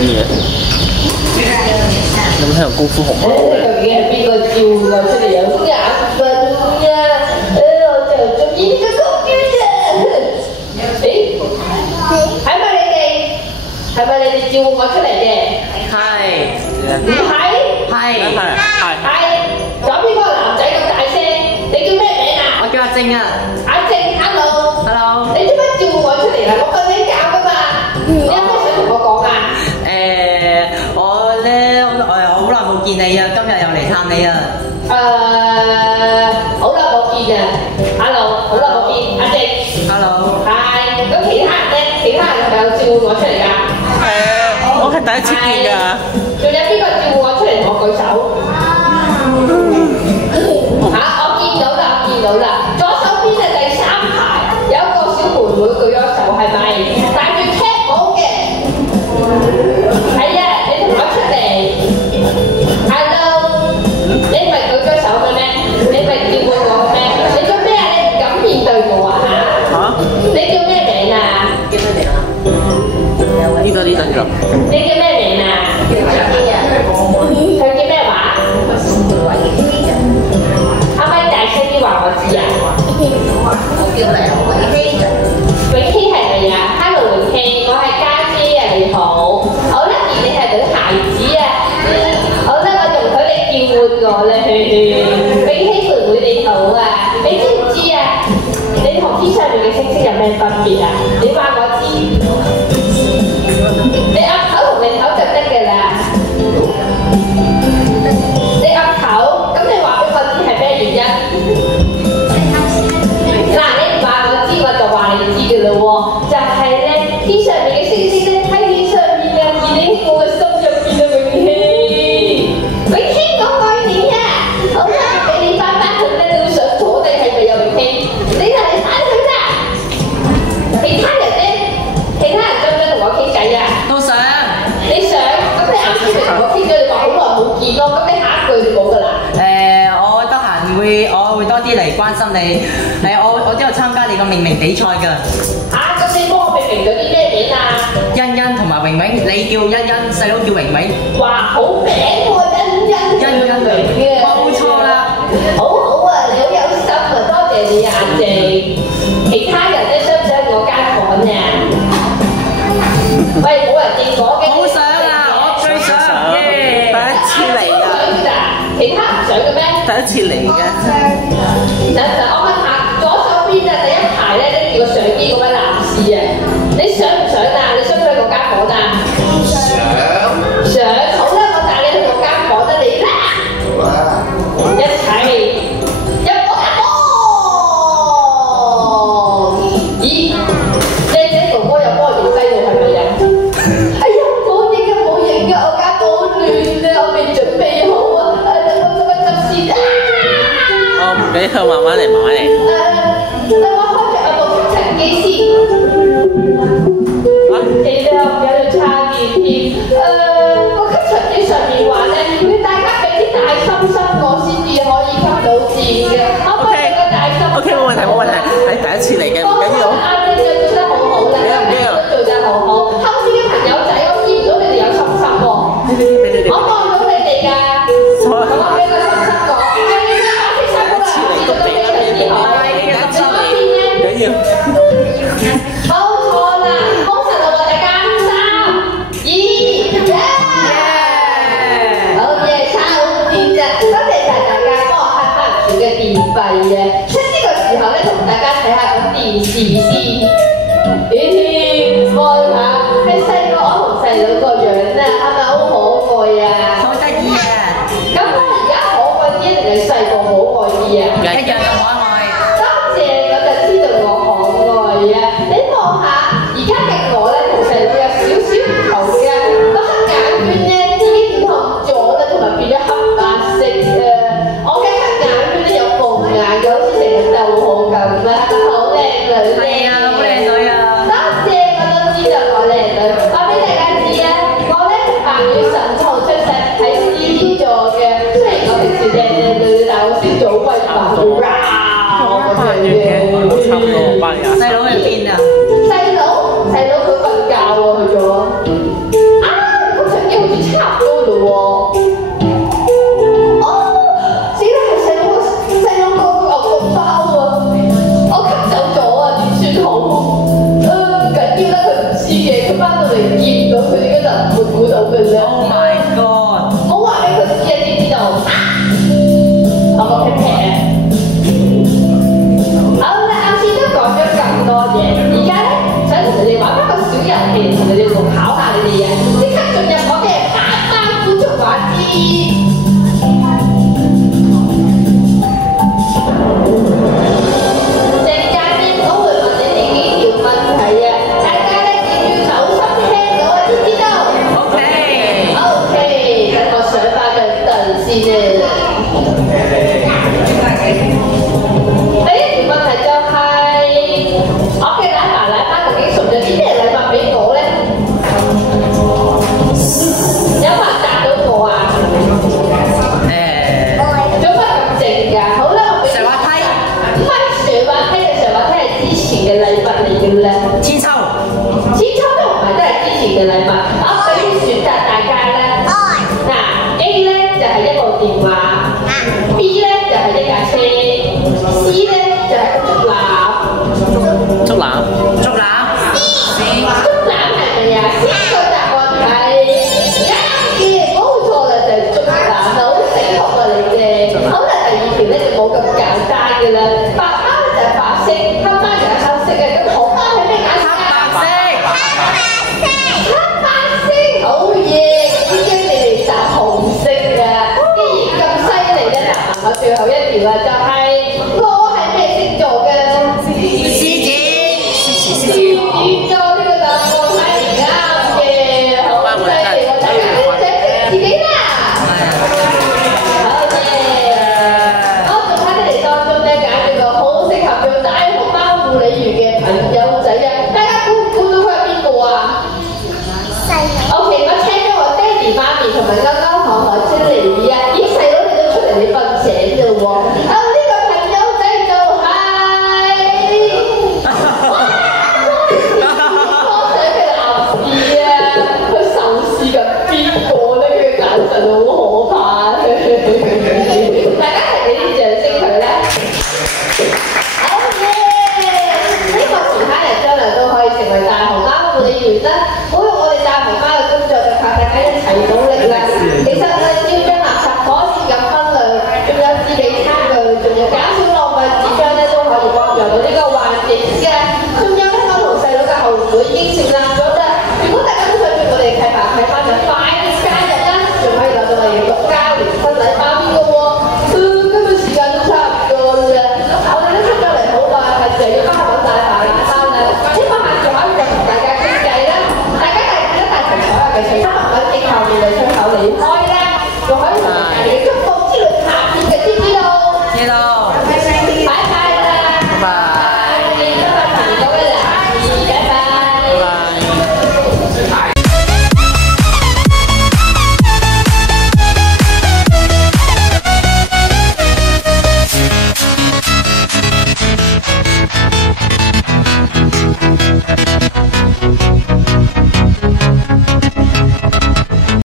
嘢。有冇聽過功夫熊貓嘅？究竟係邊個照我出嚟有眼瞓啊？我就中意呢個公園嘅。係咪你哋照我出嚟嘅？係。唔係？係。仲有邊個男仔咁大聲？你叫咩名啊？我叫阿正啊。阿正 ，hello。你做乜照我出嚟啊？我瞓緊覺㗎嘛。你有咩想同我講啊？我好耐冇見你啊，今日又嚟探你啊。好耐冇見啊 ，hello， 好耐冇見，阿正。hello。係。咁其他人咧？其他人係咪有照我出嚟㗎？我係第一次見㗎。仲有邊個照我出嚟？我舉手。我見到啦，左手邊嘅第三排有一個小妹妹舉咗手，係咪？戴住 cap 帽嘅。係啊，你同我出嚟。Hello， 你唔係舉咗手嘅咩？你唔係叫過我嘅咩？你做咩啊？你唔敢面對我啊嚇？你叫咩名啊？叫咩名啊？呢度。你叫咩名啊？佢叫咩話？可唔可以大聲啲話我知啊？我叫你永熙。永熙係咪啊 ？Hello 永熙，我係家姐啊，你好。好啦，而你係女孩子啊。好啦，我容許你叫喚我啦，永熙妹妹你好啊。你知唔知啊？你同天上面嘅星星有咩分別啊？你話我知。你岌頭同擰頭就得㗎啦。你岌頭，咁你話俾我知係咩原因？嗱，你唔話我知，我就話你知㗎啦喎。就係咧，天上面嘅星星咧喺天上面啊，而你喺我嘅心入邊啊，永熙。永熙，我愛你啊！好啦，俾你翻去咧，你想坐定係咪有永熙？你嚟返去啦。其他人咧，其他人想唔想同我傾偈啊？都想。你想？咁你啱先咪同我傾咗，你話好耐冇見咯，咁你下一句就冇㗎啦。我得閒我會多啲嚟關心你。我都有參加你個命名比賽㗎。嚇！咁你幫我命名咗啲咩名啊？欣欣同埋榮榮，你叫欣欣，細佬叫榮榮。哇！好名喎，欣欣榮嘅。冇錯啦。好好啊，你好有心啊，多謝你啊，阿正。其他人咧想唔想我間房啊？喂，冇人應我嘅。好想啊！我最想嘅。第一次嚟㗎。其他唔想嘅咩？第一次嚟嘅。我問下左手邊啊，第一排咧拎住個相機嗰位男士啊，你想唔想啊？你想唔想去我間房啊？想。好啦，我帶你去我間房得你啦。好啊。一齊入我間房。咦？靚仔哥哥又幫我影低喎，係咪啊？哎呀，冇影㗎，冇影㗎，我間房好亂啊，我未準備好啊，我執先啊。唔緊要，慢慢嚟。等我開着我部吸塵機先。記得唔記得插電添？個吸塵機上面話咧，要大家俾啲大心心我先至可以吸到電嘅。可唔可以俾個大心心？ OK，冇問題。係第一次嚟嘅，唔緊要。阿正做得好好啦，都做得好好。後邊嘅朋友仔，我見唔到你哋有心心喎。我望到你哋㗎。咁我俾個心心我。冇錯啦，幫襯到我哋間3、2、1，好嘢，差好啲啫！多謝晒大家幫我慳翻唔少嘅電費啊！趁呢個時候咧，同大家睇下個電視先。望下喺細個我同細佬個樣咧，係咪好可愛啊？好得意啊！咁我而家可愛啲定係細個可愛啲啊？一樣咁可愛。多謝，我就知道我可愛啊！你望下，而家嘅我咧同細佬有少少唔同嘅，個黑眼圈咧已經唔同咗啦，同埋變咗黑白色啊！我嘅黑眼圈咧有鳳眼嘅，好似成日逗號咁啊！好靚女咧！係啊，好靚女啊！多謝，我都知道我靚女。話俾大家知啊，我咧8月15號出世，係獅子座嘅。雖然我平時靚女，但係我先早為白。估到嘅啫。 Oh my god！我話俾佢知啊，知唔知道？我個 pat pat 啊！好啦，啱先都講咗咁多嘢，而家咧想同你哋玩翻個小遊戲，同你哋考下你哋啊！即刻進入我嘅八班觀眾話節。陣間咧，我會問你哋幾條問題啊！大家咧記住手心聽到啊，知唔知道 OK。 ？OK，等我上翻個凳先啊！第一條問題就係、我嘅奶爸奶媽究竟送咗啲咩禮物俾我咧？有冇人答到我啊？做乜咁靜㗎？好啦，我俾上滑梯，唔係上滑梯嘅，上滑梯係之前嘅禮物嚟嘅啦。千秋，千秋都唔係，都係之前嘅禮物。我俾啲選擇大家啦。嗱，A 咧就係一部電話，B 咧就係一架車，C 咧就係個竹籃。竹籃，竹籃，竹籃係咪啊？C 個答案係啱嘅，冇錯啦，就係竹籃啦，好醒目啊你哋。好啦，第二條咧就冇咁簡單嘅啦。白貓就係白色，黑貓就係黑色嘅，咁紅貓係咩顏色啊？黑白色，好嘢！已經你哋答紅色啊！既然咁犀利嘅答案，我最後一條啊，就係我係咩星座嘅？獅子座呢個答案係啱嘅，好犀利！我大家都請自己啦。好嘢！我仲喺你哋當中咧揀咗個好適合做大熊貓護理員嘅朋友仔啊！大家估到佢係邊個啊？OK， 我請咗我爹哋媽咪同埋啱啱學學出嚟啊！咦，細佬你都出嚟，你瞓醒嘞喎！呢個朋友仔就係多謝佢立士啊！佢仇視緊邊個咧？佢嘅眼神好可怕。大家係幾啲掌聲佢咧？好嘢！希望其他人將來都可以成為大熊貓護理員啦！好用我哋大熊貓嘅工作就靠大家一齊努力啦！其實我哋要將垃圾可視咁分類，仲有自理餐具，仲有減少浪費紙張咧，都可以幫助到呢個環境嘅。仲有咧，我同細佬嘅後援會已經成立咗啦！如果大家都想叫我哋契爸契媽就快啲加入啦，仲可以攞到我哋獨家聯婚禮包邊嘅喎。今日時間都差唔多啦，我哋都出咗嚟好耐，係時候要翻去揾大爸大媽啦。希望下次可以再同大家傾偈啦。大家係睇得大齊所有嘅其他物品，以後面嚟